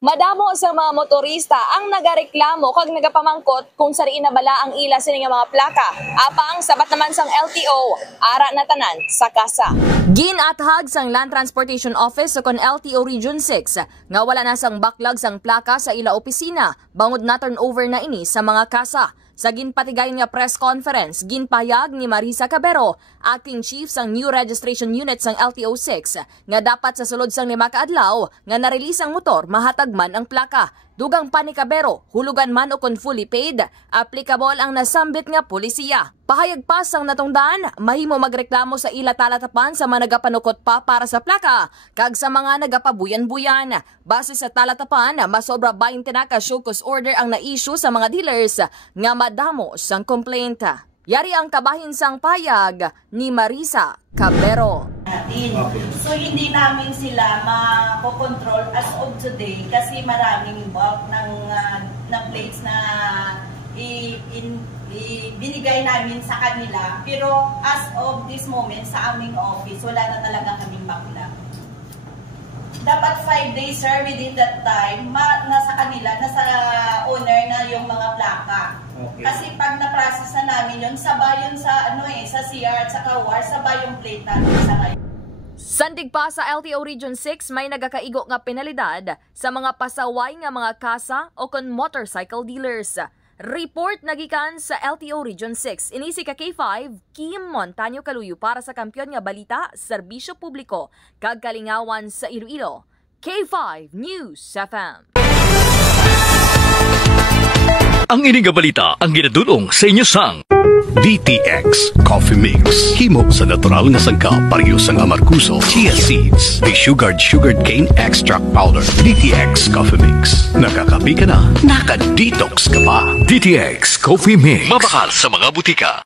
Madamo sa mga motorista ang nagareklamo kag nagapamangkot kung sariin na bala ang ila sila nga mga plaka. Apang sabat naman sang LTO, ara na tanan sa kasa. Ginathag sang Land Transportation Office sa kon LTO Region 6 nga wala na sang backlog sang plaka sa ila opisina, bangod na turnover na ini sa mga kasa. Sa ginpatigay nga press conference, ginpayag ni Marisa Cabero, acting chief sang new registration unit sang LTO 6, nga dapat sa sulod sang 5 kaadlaw nga na-release ang motor mahatag man ang plaka. Dugang pa ni Cabero, hulugan man o kon fully paid, applicable ang nasambit nga polisiya. Pahayag pa sang natungdan, mahimo magreklamo sa ila talatapan sa mga nagapanukot pa para sa plaka, kag sa mga nagapabuyan-buyan. Base sa talatapan, masobra 20 na ka show cause order ang na-issue sa mga dealers nga madamo sang komplenta. Yari ang kabahin sang payag ni Marisa Cabero. So hindi namin sila makokontrol as of today kasi maraming bulk ng plates na binigay namin sa kanila. Pero as of this moment sa aming office, wala na talaga kaming backlog. Dapat 5 days, sir, within that time, nasa kanila, nasa owner na yung mga plaka. Okay. Kasi pag na-process na namin yun, sabay yun sa, sa CR at sa kawar, sabay yung plate natin sa ngayon. Sandig pa sa LTO Region 6, may nagakaigo nga penalidad sa mga pasaway nga mga kasa o kon motorcycle dealers. Report nagikan sa LTO Region 6. Inisi ka K5, Kim Montaño Kaluyo para sa Kampiyon nga Balita, Serbisyo Publiko, kag Kalingawan sa Iloilo. K5 News FM. Ang ining nga balita ang ginadulong sa inyo sang DTX Coffee Mix. Himo sa natural nga sangka pareho sang amarkuso, chia seeds, sugared cane extract powder. DTX Coffee Mix. Nakakapi ka na, naka-detox ka pa. DTX Coffee Mix. Mabakal sa mga butika.